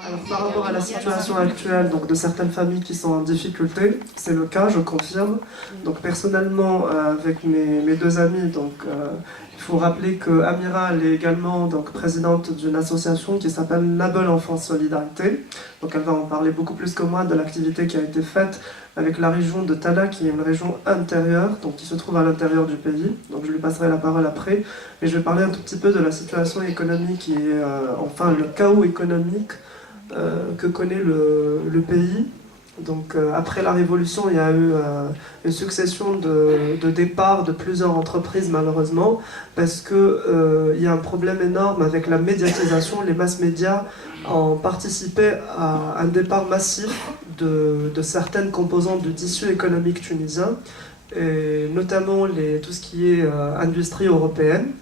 Alors, par rapport à la situation actuelle donc, de certaines familles qui sont en difficulté, c'est le cas, je confirme. Donc, personnellement, avec mes deux amis, il faut rappeler que Amira elle est également donc, présidente d'une association qui s'appelle Nabel Enfance Solidarité. Donc, elle va en parler beaucoup plus que moi de l'activité qui a été faite avec la région de Tala, qui est une région intérieure, donc qui se trouve à l'intérieur du pays. Donc, je lui passerai la parole après. Mais je vais parler un tout petit peu de la situation économique et enfin le chaos économique que connaît le pays. Donc, après la Révolution, il y a eu une succession de départs de plusieurs entreprises, malheureusement, parce qu'il y a un problème énorme avec la médiatisation. Les masses médias ont participé à un départ massif de certaines composantes du tissu économique tunisien, et notamment tout ce qui est industrie européenne.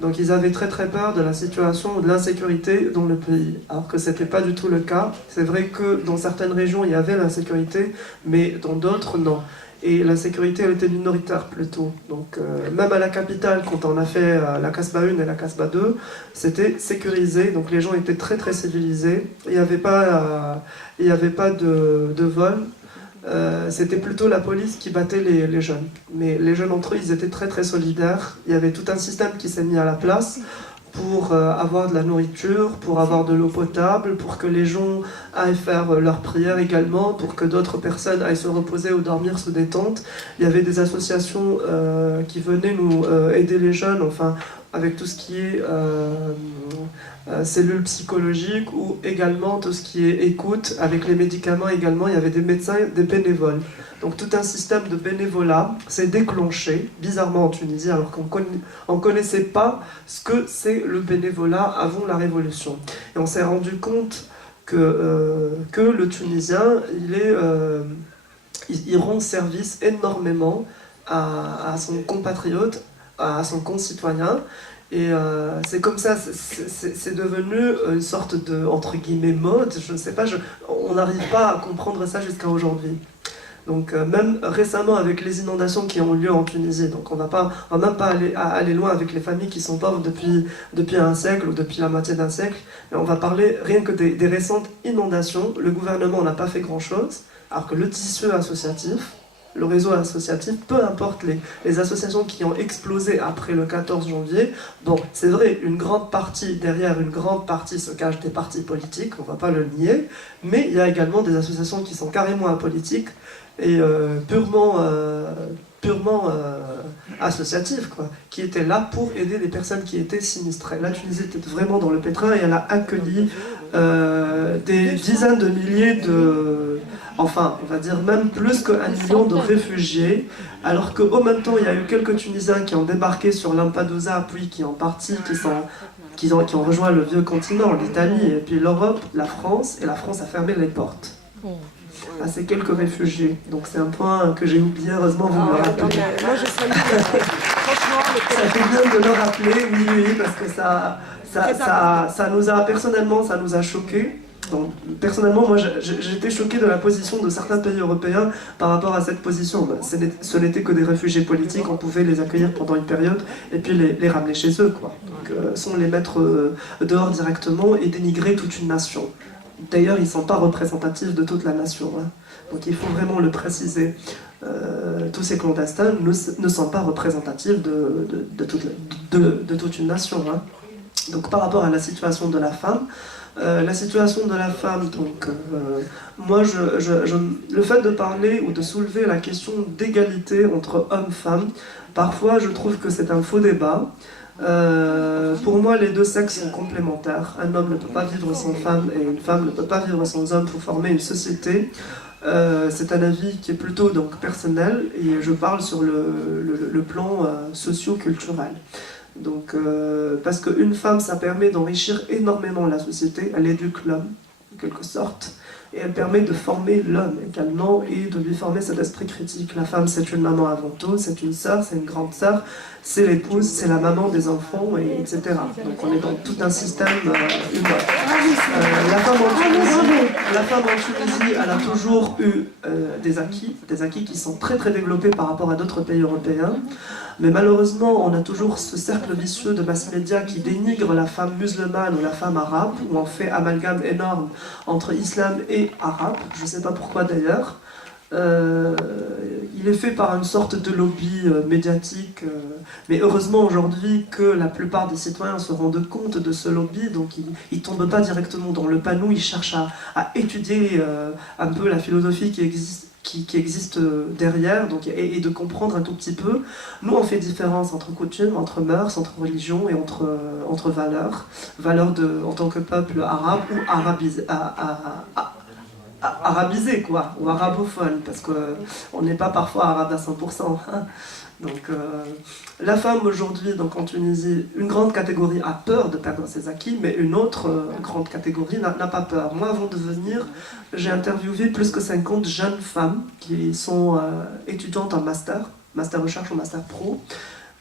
Donc ils avaient très très peur de la situation de l'insécurité dans le pays, alors que ce n'était pas du tout le cas. C'est vrai que dans certaines régions il y avait l'insécurité, mais dans d'autres non. Et l'insécurité elle était minoritaire plutôt. Donc même à la capitale, quand on a fait la Casbah 1 et la Casbah 2, c'était sécurisé, donc les gens étaient très très civilisés. Il n'y avait pas, de vol. C'était plutôt la police qui battait les jeunes. Mais les jeunes entre eux, ils étaient très très solidaires. Il y avait tout un système qui s'est mis à la place pour avoir de la nourriture, pour avoir de l'eau potable, pour que les gens aillent faire leurs prières également, pour que d'autres personnes aillent se reposer ou dormir sous des tentes. Il y avait des associations qui venaient nous aider les jeunes, enfin, avec tout ce qui est cellules psychologiques ou également tout ce qui est écoute, avec les médicaments également, il y avait des médecins, des bénévoles. Donc tout un système de bénévolat s'est déclenché, bizarrement en Tunisie, alors qu'on ne connaissait pas ce que c'est le bénévolat avant la Révolution. Et on s'est rendu compte que le Tunisien, il rend service énormément à son compatriote, à son concitoyen. Et c'est comme ça, c'est devenu une sorte de, entre guillemets, mode, je ne sais pas, on n'arrive pas à comprendre ça jusqu'à aujourd'hui. Donc même récemment avec les inondations qui ont lieu en Tunisie, donc on va même pas aller loin avec les familles qui sont pauvres depuis un siècle ou depuis la moitié d'un siècle, mais on va parler rien que des récentes inondations. Le gouvernement n'a pas fait grand-chose, alors que le tissu associatif, le réseau associatif, peu importe les associations qui ont explosé après le 14 janvier, bon, c'est vrai, derrière une grande partie se cachent des partis politiques, on ne va pas le nier, mais il y a également des associations qui sont carrément apolitiques et purement associatives, quoi, qui étaient là pour aider les personnes qui étaient sinistrées. La Tunisie était vraiment dans le pétrin et elle a accueilli des dizaines de milliers enfin, on va dire même plus qu'1 million de réfugiés, alors qu'au même temps, il y a eu quelques Tunisiens qui ont débarqué sur Lampedusa, puis qui ont rejoint le vieux continent, l'Italie, et puis l'Europe, la France, et la France a fermé les portes à ces quelques réfugiés. Donc c'est un point que j'ai oublié, heureusement vous me le rappelez. Moi je salue, franchement, ça fait bien de le rappeler, oui, parce que ça nous a, personnellement, ça nous a choqués. Donc, personnellement, moi j'étais choqué de la position de certains pays européens par rapport à cette position. Ce n'était que des réfugiés politiques, on pouvait les accueillir pendant une période et puis les ramener chez eux, quoi. Donc, sans les mettre dehors directement et dénigrer toute une nation. D'ailleurs, ils ne sont pas représentatifs de toute la nation, hein. Donc il faut vraiment le préciser. Tous ces clandestins ne sont pas représentatifs de toute une nation, hein. Donc par rapport à la situation de la femme, donc moi, le fait de parler ou de soulever la question d'égalité entre hommes et femmes, parfois je trouve que c'est un faux débat. Pour moi, les deux sexes sont complémentaires. Un homme ne peut pas vivre sans femme et une femme ne peut pas vivre sans homme pour former une société. C'est un avis qui est plutôt donc personnel et je parle sur le plan socio-culturel. Donc, parce qu'une femme, ça permet d'enrichir énormément la société, elle éduque l'homme, en quelque sorte, et elle permet de former l'homme également et de lui former cet esprit critique. La femme, c'est une maman avant tout, c'est une sœur, c'est une grande sœur, c'est l'épouse, c'est la maman des enfants, etc. Donc on est dans tout un système humain. La femme en Tunisie, elle a toujours eu des acquis qui sont très très développés par rapport à d'autres pays européens. Mais malheureusement, on a toujours ce cercle vicieux de mass média qui dénigre la femme musulmane ou la femme arabe, où on fait amalgame énorme entre islam et arabe, je ne sais pas pourquoi d'ailleurs. Il est fait par une sorte de lobby médiatique, mais heureusement aujourd'hui que la plupart des citoyens se rendent compte de ce lobby, donc ils ne tombent pas directement dans le panneau, ils cherchent à étudier un peu la philosophie qui existe derrière, donc, et de comprendre un tout petit peu. Nous, on fait différence entre coutumes, entre mœurs, entre religions et entre valeurs en tant que peuple arabe ou arabisé, quoi, ou arabophone, parce qu'on n'est pas parfois arabe à 100%. Hein. Donc, la femme aujourd'hui, donc en Tunisie, une grande catégorie a peur de perdre ses acquis, mais une autre grande catégorie n'a pas peur. Moi, avant de venir, j'ai interviewé plus que 50 jeunes femmes qui sont étudiantes en master recherche ou master pro.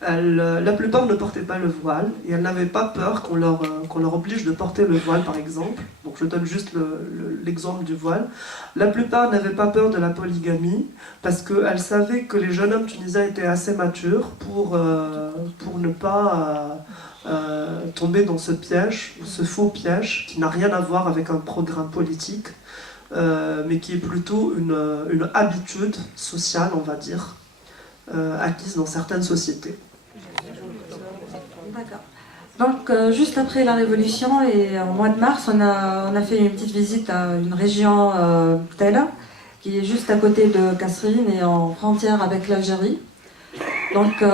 La plupart ne portaient pas le voile et elles n'avaient pas peur qu'on leur oblige de porter le voile, par exemple. Donc je donne juste l'exemple du voile. La plupart n'avaient pas peur de la polygamie parce qu'elles savaient que les jeunes hommes tunisiens étaient assez matures pour ne pas tomber dans ce piège, ce faux piège qui n'a rien à voir avec un programme politique, mais qui est plutôt une habitude sociale, on va dire, acquise dans certaines sociétés. D'accord. Donc, juste après la Révolution et au mois de mars, on a fait une petite visite à une région, Tella, qui est juste à côté de Kasserine et en frontière avec l'Algérie. Donc, on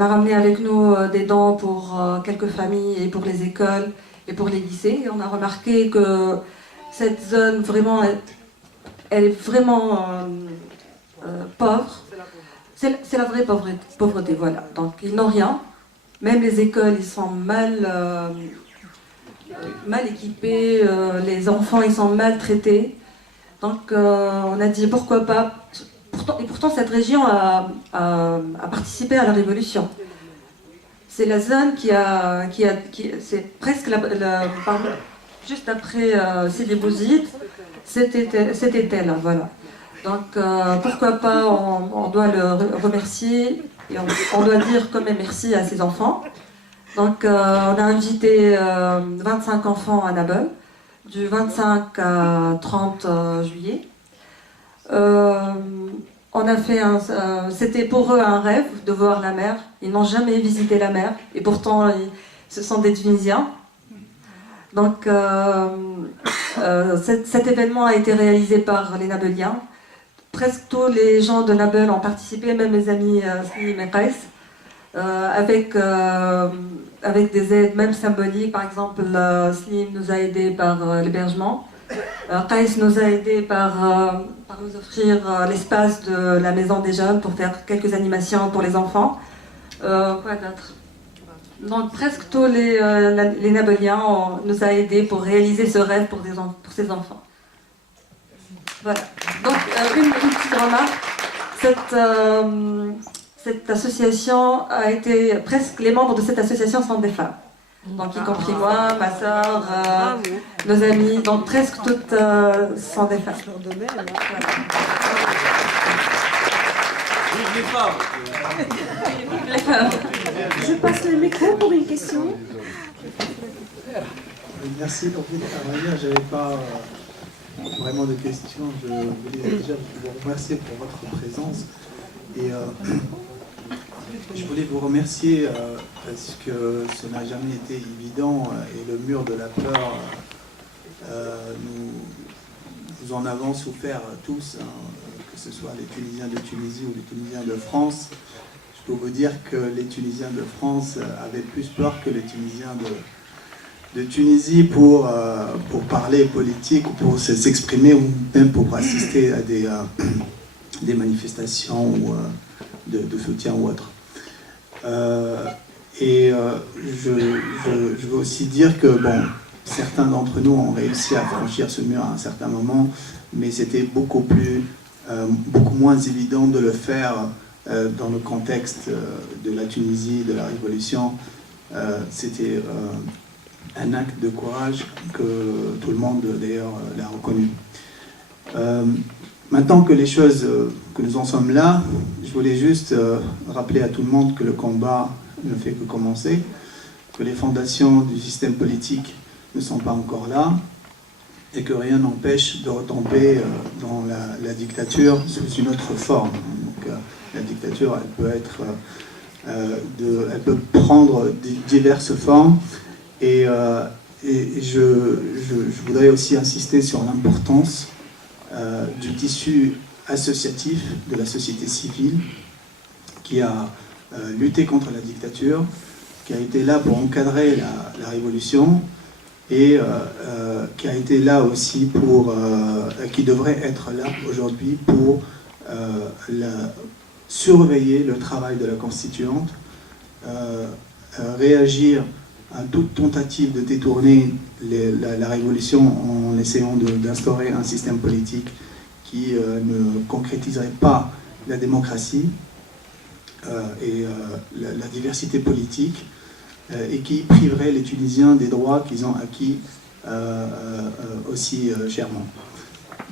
a ramené avec nous des dons pour quelques familles et pour les écoles et pour les lycées. Et on a remarqué que cette zone, vraiment, elle est vraiment pauvre. C'est la vraie pauvreté, voilà. Donc, ils n'ont rien. Même les écoles, ils sont mal équipés, les enfants, ils sont maltraités. Donc, on a dit pourquoi pas. Pourtant, cette région a participé à la Révolution. C'est la zone c'est presque juste après Sidi Bouzid, c'était elle, voilà. Donc, pourquoi pas, on doit le remercier. Et on doit dire quand même merci à ses enfants. Donc, on a invité 25 enfants à Nabeul, du 25 à 30 juillet. On a fait c'était pour eux un rêve de voir la mer. Ils n'ont jamais visité la mer, et pourtant, ce sont des Tunisiens. Donc, cet événement a été réalisé par les Nabeliens. Presque tous les gens de Nabeul ont participé, même mes amis Slim et Qais, avec des aides même symboliques. Par exemple, Slim nous a aidés par l'hébergement. Qais nous a aidés par nous offrir l'espace de la maison des jeunes pour faire quelques animations pour les enfants. Quoi d'autre? Donc presque tous les Nabeliens nous a aidés pour réaliser ce rêve pour ces enfants. Voilà. Donc, une petite remarque. Cette association a été... Presque les membres de cette association sont des femmes. Donc, y compris moi, ma soeur, nos amis. Donc, presque toutes sont des femmes. Vive les femmes. Les femmes. Je passe le micro pour une question. Merci. En fait, à vrai dire, j'avais pas vraiment de questions. Je voulais déjà vous remercier pour votre présence. Et je voulais vous remercier parce que ce n'a jamais été évident et le mur de la peur, nous en avons souffert tous, hein, que ce soit les Tunisiens de Tunisie ou les Tunisiens de France. Je peux vous dire que les Tunisiens de France avaient plus peur que les Tunisiens de Tunisie pour parler politique ou pour s'exprimer ou même pour assister à des manifestations ou de soutien ou autre. Je veux aussi dire que bon, certains d'entre nous ont réussi à franchir ce mur à un certain moment, mais c'était beaucoup moins évident de le faire dans le contexte de la Tunisie, de la Révolution. C'était un acte de courage que tout le monde d'ailleurs l'a reconnu. maintenant que les choses, que nous en sommes là, je voulais juste rappeler à tout le monde que le combat ne fait que commencer, que les fondations du système politique ne sont pas encore là, et que rien n'empêche de retomber dans la dictature sous une autre forme. Donc, la dictature, elle peut prendre diverses formes, et je voudrais aussi insister sur l'importance du tissu associatif de la société civile qui a lutté contre la dictature, qui a été là pour encadrer la révolution, et qui a été là aussi qui devrait être là aujourd'hui pour surveiller le travail de la constituante, réagir à toute tentative de détourner la révolution en essayant d'instaurer un système politique qui ne concrétiserait pas la démocratie et la diversité politique, et qui priverait les Tunisiens des droits qu'ils ont acquis aussi chèrement.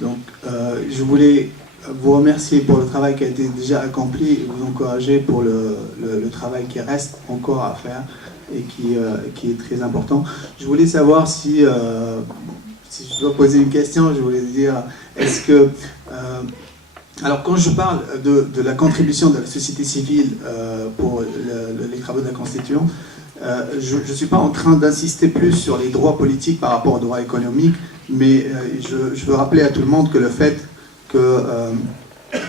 Donc je voulais vous remercier pour le travail qui a été déjà accompli et vous encourager pour le travail qui reste encore à faire et qui est très important. Je voulais savoir si je dois poser une question, je voulais dire, est-ce que... alors quand je parle de la contribution de la société civile pour les travaux de la Constitution, je ne suis pas en train d'insister plus sur les droits politiques par rapport aux droits économiques, mais je veux rappeler à tout le monde que le fait que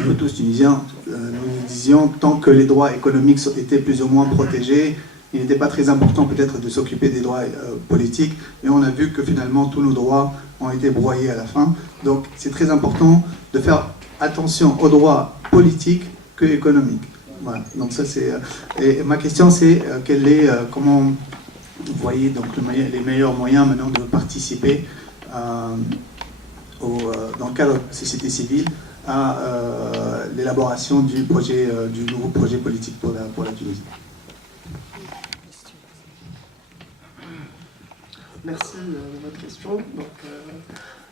nous tous Tunisiens, nous disions, tant que les droits économiques étaient plus ou moins protégés, il n'était pas très important peut-être de s'occuper des droits politiques, mais on a vu que finalement tous nos droits ont été broyés à la fin. Donc c'est très important de faire attention aux droits politiques que économiques. Voilà. Donc ça c'est. Et ma question c'est comment vous voyez donc les meilleurs moyens maintenant de participer dans le cadre de la société civile à l'élaboration du nouveau projet politique pour la Tunisie. Merci de votre question. Donc,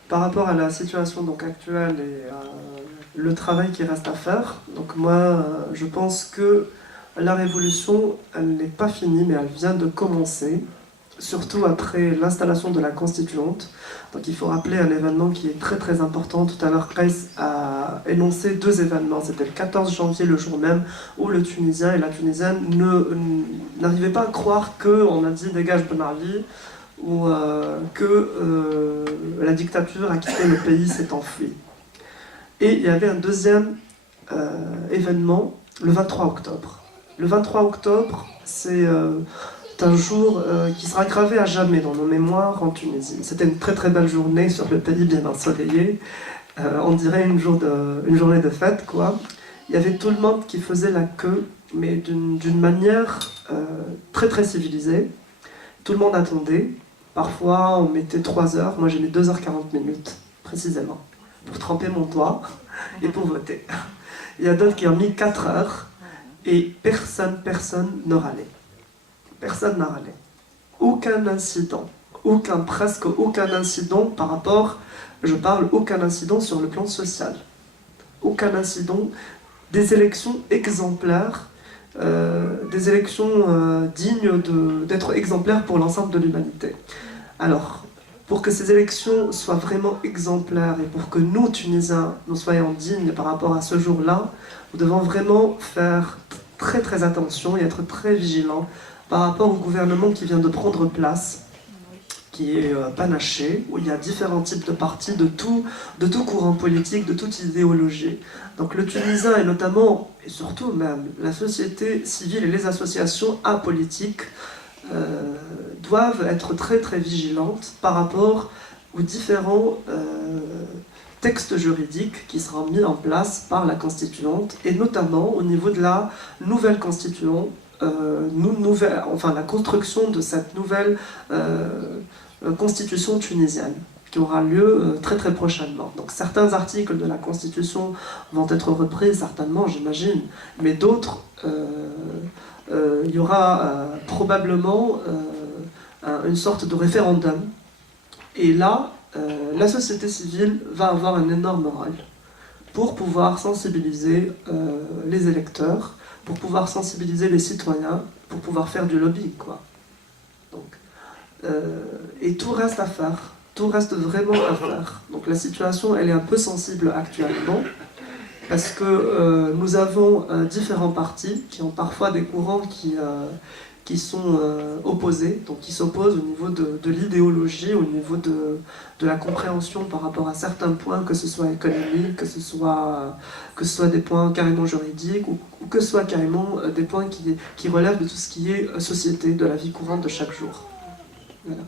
par rapport à la situation donc, actuelle et le travail qui reste à faire, donc moi je pense que la révolution, elle n'est pas finie, mais elle vient de commencer, surtout après l'installation de la Constituante. Donc il faut rappeler un événement qui est très très important. Tout à l'heure, Kais a énoncé deux événements. C'était le 14 janvier, le jour même, où le Tunisien et la Tunisienne n'arrivaient pas à croire qu'on a dit « dégage Ben Ali », ou que la dictature a quitté le pays, s'est enfuie. Et il y avait un deuxième événement, le 23 octobre. Le 23 octobre, c'est un jour qui sera gravé à jamais dans nos mémoires en Tunisie. C'était une très très belle journée sur le pays bien ensoleillé. On dirait une journée de fête, quoi. Il y avait tout le monde qui faisait la queue, mais d'une manière très très civilisée. Tout le monde attendait. Parfois, on mettait 3 heures. Moi, j'ai mis 2h40 précisément, pour tremper mon doigt et pour voter. Il y a d'autres qui ont mis 4 heures et personne ne râlait. Personne n'a râlé. Aucun incident. Presque aucun incident par rapport, aucun incident sur le plan social. Aucun incident. Des élections exemplaires. Des élections dignes d'être exemplaires pour l'ensemble de l'humanité. Alors, pour que ces élections soient vraiment exemplaires et pour que nous, Tunisiens, nous soyons dignes par rapport à ce jour-là, nous devons vraiment faire très très attention et être très vigilants par rapport au gouvernement qui vient de prendre place, qui est panaché, où il y a différents types de partis, de tout courant politique, de toute idéologie. Donc le Tunisien, et notamment, et surtout même, la société civile et les associations apolitiques doivent être très très vigilantes par rapport aux différents textes juridiques qui seront mis en place par la Constituante, et notamment au niveau de la nouvelle Constituante, la construction de cette nouvelle constitution tunisienne qui aura lieu très très prochainement. Donc certains articles de la Constitution vont être repris, certainement, j'imagine, mais d'autres, il y aura probablement une sorte de référendum. Et là, la société civile va avoir un énorme rôle pour pouvoir sensibiliser les électeurs, pour pouvoir sensibiliser les citoyens, pour pouvoir faire du lobbying, quoi. Donc, et tout reste à faire, tout reste vraiment à faire. Donc la situation, elle est un peu sensible actuellement, parce que nous avons différents partis qui ont parfois des courants qui sont opposés, donc qui s'opposent au niveau de l'idéologie, au niveau de la compréhension par rapport à certains points, que ce soit économique, que ce soit des points carrément juridiques, ou que ce soit carrément des points qui relèvent de tout ce qui est société, de la vie courante de chaque jour. Voilà.